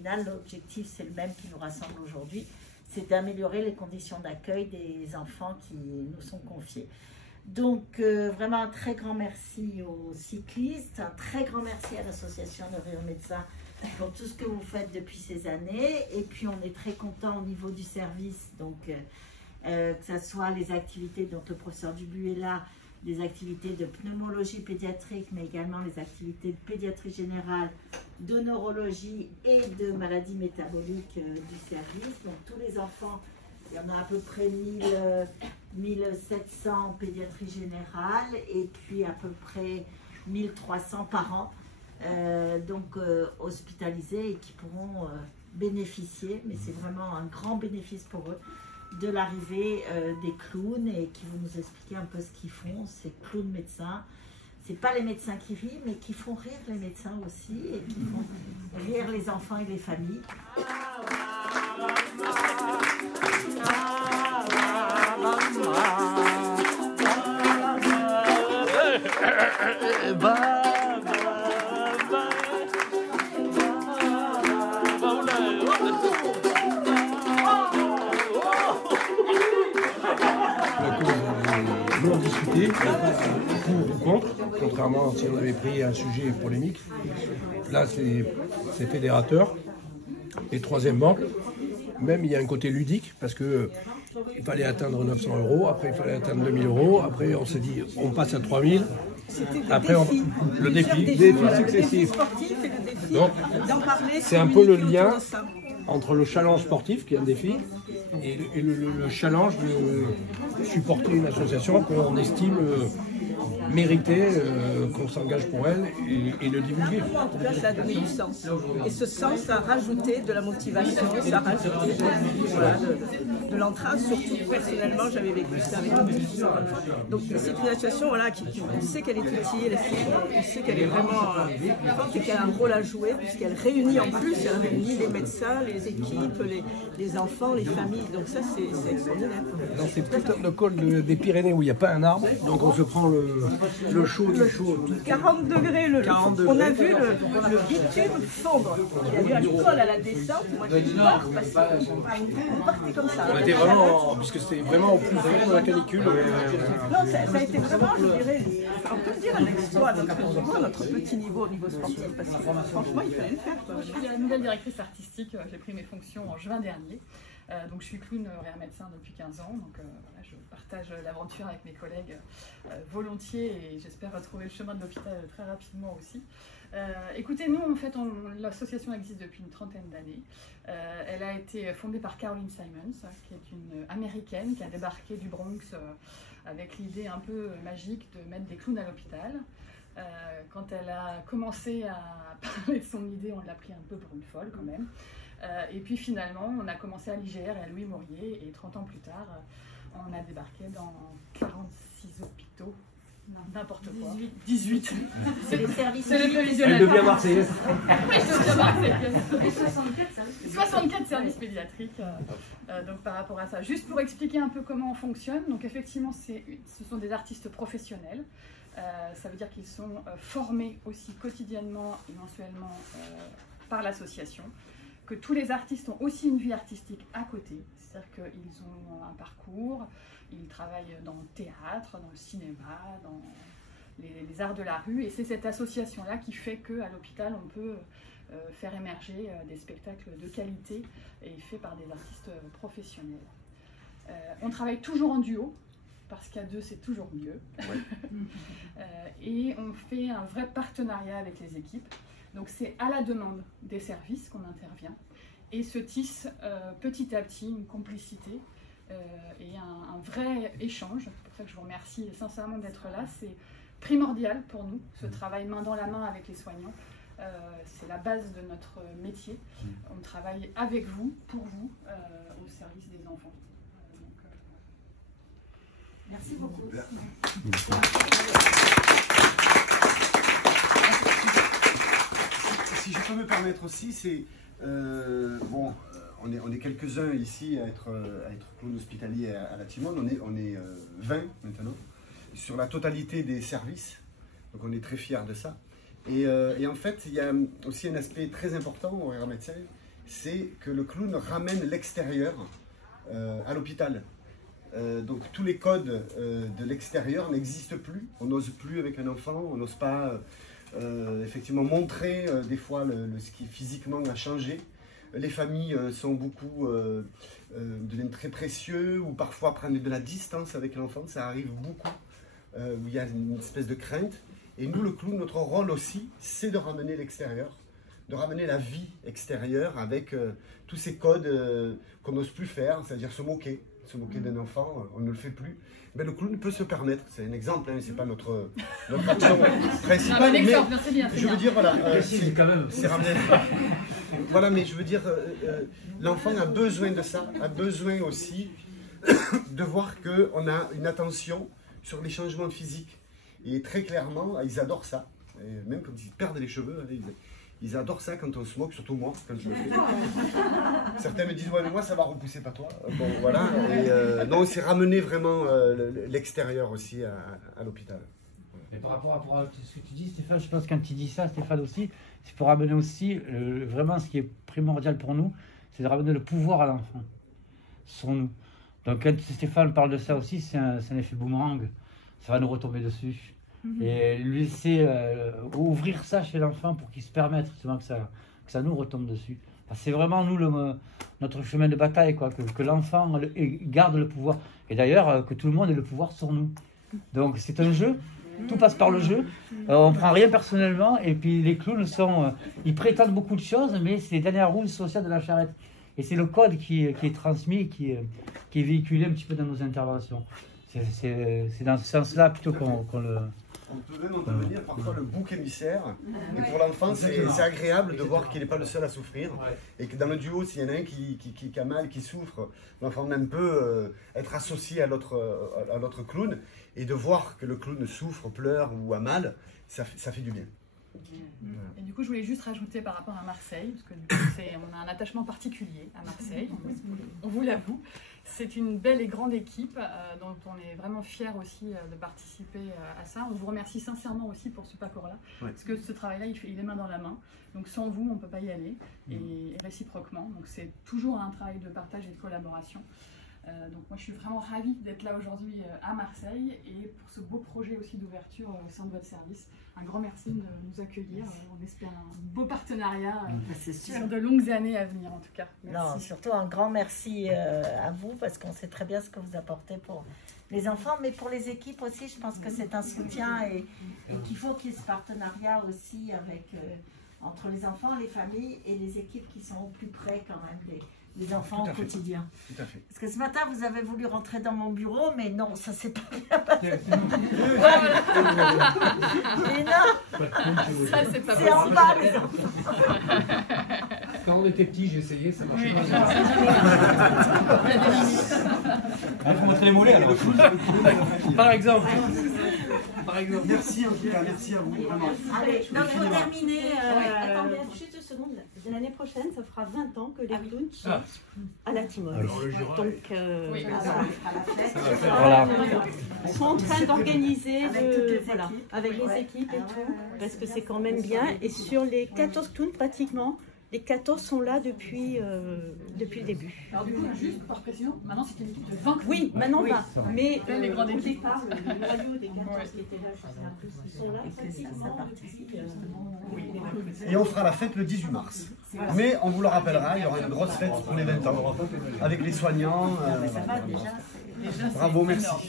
final, l'objectif, c'est le même qui nous rassemble aujourd'hui, c'est d'améliorer les conditions d'accueil des enfants qui nous sont confiés. Donc, vraiment un très grand merci aux cyclistes, un très grand merci à l'association de Rire Médecin pour tout ce que vous faites depuis ces années. Et puis, on est très content au niveau du service, donc que ce soit les activités, donc le professeur Dubu est là, des activités de pneumologie pédiatrique, mais également les activités de pédiatrie générale, de neurologie et de maladies métaboliques du service. Donc, tous les enfants, il y en a à peu près 1700 en pédiatrie générale et puis à peu près 1300 par an hospitalisés et qui pourront bénéficier, mais c'est vraiment un grand bénéfice pour eux, de l'arrivée des clowns et qui vont nous expliquer un peu ce qu'ils font, ces clowns médecins. C'est pas les médecins qui rient, mais qui font rire les médecins aussi et qui font rire les enfants et les familles. Non discuté, pour ou contre, contrairement si on avait pris un sujet polémique. Là, c'est fédérateur. Et troisièmement, même il y a un côté ludique, parce que il fallait atteindre 900 €, après il fallait atteindre 2000 €, après on s'est dit on passe à 3000. Après le défi successif. Donc c'est un peu le lien entre le challenge sportif, qui est un défi, et le challenge de supporter une association qu'on estime méritée, qu'on s'engage pour elle et le divulguer. En tout cas, ça a donné du sens. Et ce sens a rajouté de la motivation, ça a rajouté de l'entrain. Surtout, personnellement, j'avais vécu ça avec eux. Donc, c'est une association qui on sait qu'elle est utile, on sait qu'elle est vraiment forte et qu'elle a un rôle à jouer, puisqu'elle réunit en plus, elle réunit les médecins, les équipes, les enfants, les familles. Donc ça, c'est extraordinaire. C'est tout le col des Pyrénées où il n'y a pas un arbre, donc on se prend le chaud du chaud. 40 degrés, on a vu le bitume fondre. Il y a eu un col à la descente, moi j'ai eu peur parce qu'on partait comme ça. On était vraiment, puisque c'était vraiment au plus fort de la canicule. Non, ça a été vraiment, je dirais, on peut dire un exploit à notre petit niveau, au niveau sportif, parce que franchement il fallait le faire. Je suis la nouvelle directrice artistique, j'ai pris mes fonctions en juin dernier. Donc je suis clown Rire Médecin depuis 15 ans, donc voilà, je partage l'aventure avec mes collègues volontiers et j'espère retrouver le chemin de l'hôpital très rapidement aussi. Écoutez, nous en fait, l'association existe depuis une trentaine d'années. Elle a été fondée par Caroline Simons, qui est une américaine qui a débarqué du Bronx avec l'idée un peu magique de mettre des clowns à l'hôpital. Quand elle a commencé à parler de son idée, on l'a pris un peu pour une folle quand même. Et puis finalement, on a commencé à l'IGR et à Louis Maurier, et 30 ans plus tard, on a débarqué dans 46 hôpitaux, n'importe quoi. 18. C'est les services. C'est les prévisionnels. Elle devient marseillaise. Oui, je deviens marseillaise. Et 64 services pédiatriques. Donc par rapport à ça, juste pour expliquer un peu comment on fonctionne, donc effectivement, ce sont des artistes professionnels. Ça veut dire qu'ils sont formés aussi quotidiennement et mensuellement par l'association. Que tous les artistes ont aussi une vie artistique à côté, c'est-à-dire qu'ils ont un parcours, ils travaillent dans le théâtre, dans le cinéma, dans les arts de la rue, et c'est cette association-là qui fait qu'à l'hôpital, on peut faire émerger des spectacles de qualité et faits par des artistes professionnels. On travaille toujours en duo, parce qu'à deux, c'est toujours mieux. Ouais. Et on fait un vrai partenariat avec les équipes. Donc c'est à la demande des services qu'on intervient et se tisse petit à petit une complicité et un vrai échange. C'est pour ça que je vous remercie sincèrement d'être là. C'est primordial pour nous, ce travail main dans la main avec les soignants. C'est la base de notre métier. On travaille avec vous, pour vous, au service des enfants. Merci beaucoup. Si je peux me permettre aussi, c'est bon, on est quelques-uns ici à être clown hospitalier à la Timone, on est 20 maintenant, sur la totalité des services, donc on est très fiers de ça. Et en fait, il y a aussi un aspect très important au Rire Médecin, c'est que le clown ramène l'extérieur à l'hôpital. Donc tous les codes de l'extérieur n'existent plus. On n'ose plus avec un enfant, on n'ose pas effectivement montrer des fois ce qui physiquement a changé. Les familles sont beaucoup deviennent très précieux ou parfois prennent de la distance avec l'enfant. Ça arrive beaucoup où il y a une espèce de crainte. Et nous, le clown, notre rôle aussi, c'est de ramener l'extérieur, de ramener la vie extérieure avec tous ces codes qu'on n'ose plus faire, c'est-à-dire se moquer d'un enfant, on ne le fait plus. Mais le clown peut se permettre, c'est un exemple, hein, c'est pas notre action principale, mais je veux dire, voilà, c'est ramener. Voilà, mais je veux dire, l'enfant a besoin de ça, a besoin aussi de voir qu'on a une attention sur les changements physiques. Et très clairement, ils adorent ça. Et même quand ils perdent les cheveux, ils adorent ça quand on se moque, surtout moi, quand je le fais. Certains me disent, ouais, mais moi ça va repousser, pas toi. Bon, voilà. Et, non, c'est ramener vraiment l'extérieur aussi à l'hôpital. Mais par rapport à ce que tu dis, Stéphane, je pense que quand tu dis ça, Stéphane aussi, c'est pour ramener aussi, vraiment ce qui est primordial pour nous, c'est de ramener le pouvoir à l'enfant, sur nous. Donc quand Stéphane parle de ça aussi, c'est un effet boomerang, ça va nous retomber dessus. Et lui laisser ouvrir ça chez l'enfant pour qu'il se permette justement que ça nous retombe dessus. Enfin, c'est vraiment nous notre chemin de bataille, quoi, que l'enfant garde le pouvoir. Et d'ailleurs, que tout le monde ait le pouvoir sur nous. Donc c'est un jeu, tout passe par le jeu. On prend rien personnellement, et puis les clowns ils prétendent beaucoup de choses, mais c'est les dernières roues sociales de la charrette. Et c'est le code qui est transmis, qui est véhiculé un petit peu dans nos interventions. C'est dans ce sens-là plutôt qu'on le... On peut même intervenir parfois le bouc émissaire. Et pour l'enfant, c'est agréable de voir qu'il n'est pas le seul à souffrir. Et que dans le duo, s'il y en a un qui a mal, qui souffre, l'enfant même peut être associé à l'autre clown. Et de voir que le clown souffre, pleure ou a mal, ça fait du bien. Et du coup, je voulais juste rajouter par rapport à Marseille, parce que du coup, on a un attachement particulier à Marseille, on vous l'avoue. C'est une belle et grande équipe dont on est vraiment fiers aussi de participer à ça. On vous remercie sincèrement aussi pour ce parcours-là, parce que ce travail-là, il est main dans la main. Donc sans vous, on ne peut pas y aller, et réciproquement. Donc c'est toujours un travail de partage et de collaboration. Donc moi je suis vraiment ravie d'être là aujourd'hui à Marseille et pour ce beau projet aussi d'ouverture au sein de votre service. Un grand merci de nous accueillir. On espère un beau partenariat sur de longues années à venir en tout cas. Merci. Non, surtout un grand merci à vous parce qu'on sait très bien ce que vous apportez pour les enfants, mais pour les équipes aussi. Je pense que c'est un soutien et qu'il faut qu'il y ait ce partenariat aussi entre les enfants, les familles et les équipes qui sont au plus près quand même des enfants au quotidien. Tout à fait. Parce que ce matin, vous avez voulu rentrer dans mon bureau, mais non, ça s'est pas bien passé. Mais non, ça c'est pas c'est en bas les enfants. Quand on était petit, j'ai essayé, ça marchait pas. Il faut montrer les mollets alors. Par exemple. Merci en tout cas, merci à vous. Vraiment. Allez, donc pour terminer... Attendez, juste 2 secondes. L'année prochaine, ça fera 20 ans que les clowns sont à la Timone. Donc, Voilà. ils sont en train d'organiser avec les équipes et tout, parce que c'est quand même bien. Et sur les 14 clowns, pratiquement, les 14 sont là depuis le début. Alors du coup, juste par précision, maintenant c'est une équipe de 20 clowns. Oui, maintenant pas. Mais les grandes au équipes. départ, le noyau des 14 qui étaient là, je sais un peu, ils sont là pratiquement depuis... Et on fera la fête le 18 mars. Mais on vous le rappellera, il y aura une grosse fête pour les 20 ans, avec les soignants. Ça va déjà. Bravo, merci.